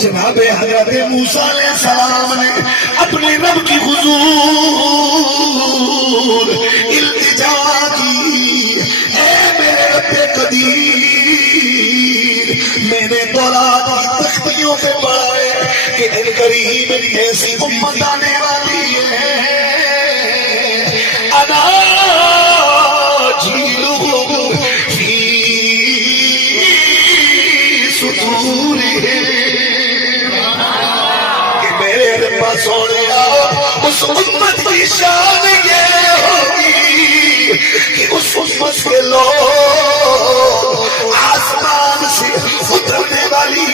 جناب حضرت موسیٰ علیہ السلام نے اپنے رب کی حضور التجا کی، اے میرے رب قدیر، میں نے تورات کی تختیوں پہ پڑھا ہے کہ ان قریب ایسی امت آنے والی ہے انا جیلو فی صدورہم، کہ میرے رب سونیا اس امت کی شان یہ ہوگی کہ اس امت کے لوگ آسمان سے اترنے والی